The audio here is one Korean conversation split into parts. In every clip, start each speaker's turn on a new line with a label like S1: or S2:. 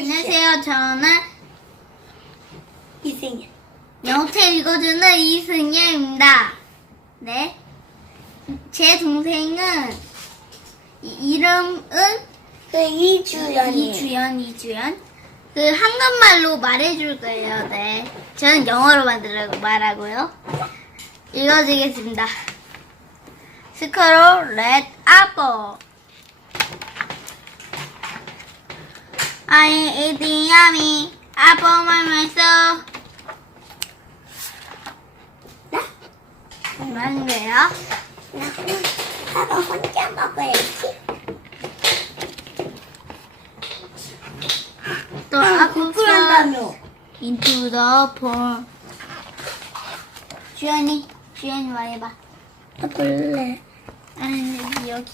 S1: 안녕하세요. 저는
S2: 이승현.
S1: 영책 읽어주는 이승현입니다. 네. 제 동생은 이, 이름은
S2: 그 이주연이.
S1: 이주연, 이주연. 그 한국말로 말해줄 거예요. 네. 저는 영어로 만들어 말하고요. 읽어주겠습니다. 스크롤 렛 아빠. I eating yummy apple by myself.
S2: 나?
S1: 뭐 하는 거예요?
S2: 나는 사과 혼자 먹어야지.
S1: 또
S2: 부끄러운다며.
S1: into the pool. 주연이, 주연이 말해봐.
S2: 나 볼래.
S1: 아니 여기.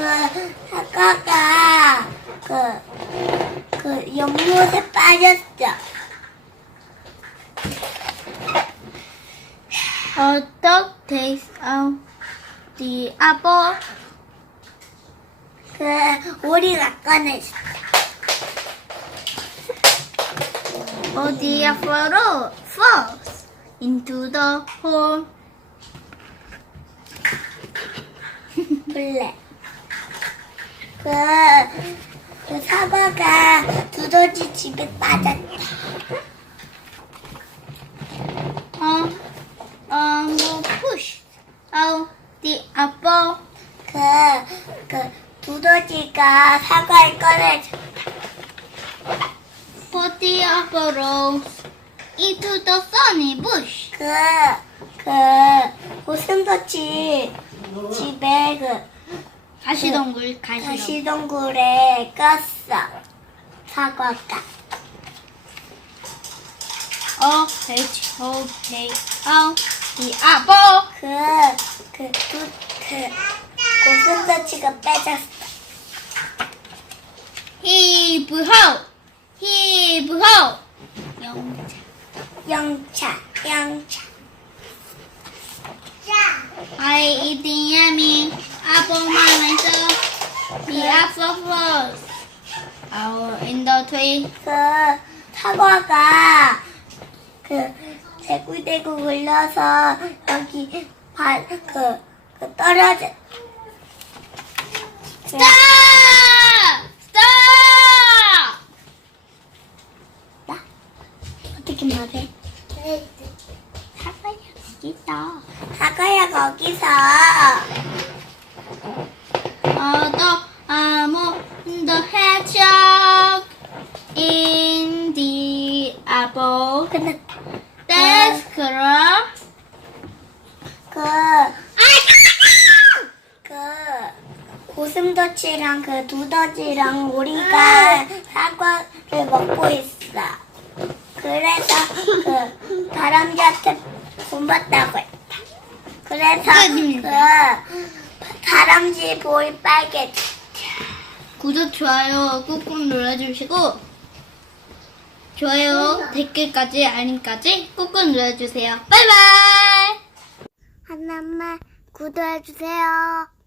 S2: 그 사과가 그, 그 연못에 빠졌어.
S1: A dog takes out the apple.
S2: 그 오리가 꺼내줬어.
S1: Oh, the apple falls into the hole.
S2: 볼래. 그, 그 사과가 두더지 집에 빠졌다.
S1: Um, um, push out the apple.
S2: 그, 그 두더지가 사과를 꺼내줘.
S1: Put the apple into the sunny bush.
S2: 그, 그, 고슴도치 집에 그
S1: 가시동굴, 가시동굴.
S2: 가시동굴에 꼈어. 사과가.
S1: Oh, hedgehog take out the apple.
S2: 그, 그, 두, 그, 고슴도치가 빼졌어.
S1: Heave ho. 영차.
S2: 영차, 영차.
S1: I eating yummy myself. The apple falls out in the tree.
S2: 그, 사과가, 그, 대굴대굴 굴려서 여기, 발, 그, 그 떨어져. 그,
S1: Stop! Stop!
S2: 나? 어떻게 말해? 사과야, 거기서. 사과야, 거기서.
S1: Uh, the um, the hedgehog in the apple.
S2: 근데,
S1: That's correct.
S2: 그, 그, 고슴도치랑 그 두더지랑 우리가 사과를 먹고 있어. 그래서 그 다람쥐한테 본봤다고 했다. 그래서 그 다람쥐 볼이 빨개.
S1: 구독, 좋아요 꾹꾹 눌러주시고 좋아요, 댓글까지, 알림까지 꾹꾹 눌러주세요. 바이바이!
S2: 하나만 구독해주세요.